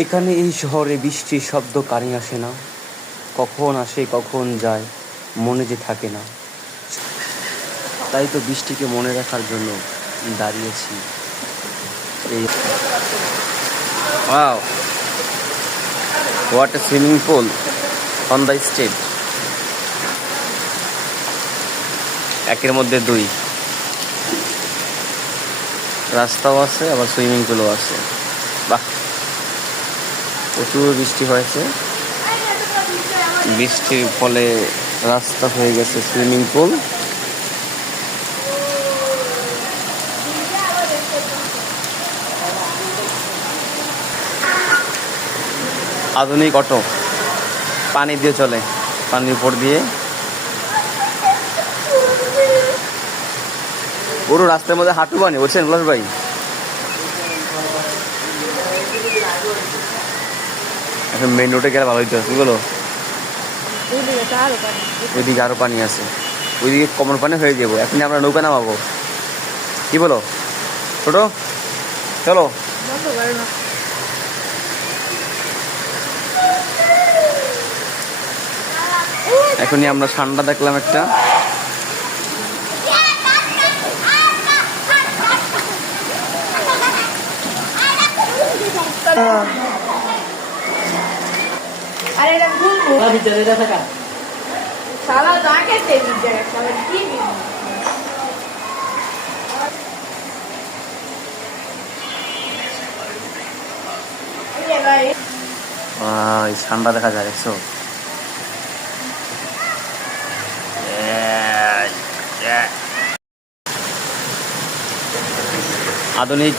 এখানে এই শহরে বৃষ্টির শব্দ কানে আসে না, কখন আসে কখন যায় মনে যে থাকে না। তাই তো বৃষ্টিকে মনে রাখার জন্য দাঁড়িয়েছি এই। Wow, what a swimming pool on the street. একের মধ্যে দুই, রাস্তাও আছে আবার সুইমিং পুলও আছে। বাহ, প্রচুর বৃষ্টি হয়েছে, বৃষ্টির ফলে রাস্তা হয়ে গেছে সুইমিং পুল। আধুনিক অটো পানি দিয়ে চলে, পানির উপর দিয়ে পুরো রাস্তার মধ্যে হাঁটু পানি, বলছেন উল্লাস ভাই? এখন মেন রোডে গেলে ভালো হইতে আছে, বলো? ওইদিকে আরো পানি আছে, ওইদিকে কমন পানি হয়ে যাবো। এখন আমরা নৌকা নামাবো, কি বলো ছোট? চলো। এখনই আমরা ঠান্ডা দেখলাম একটা। ঠান্ডা দেখা যায়, দেখছো? আধুনিক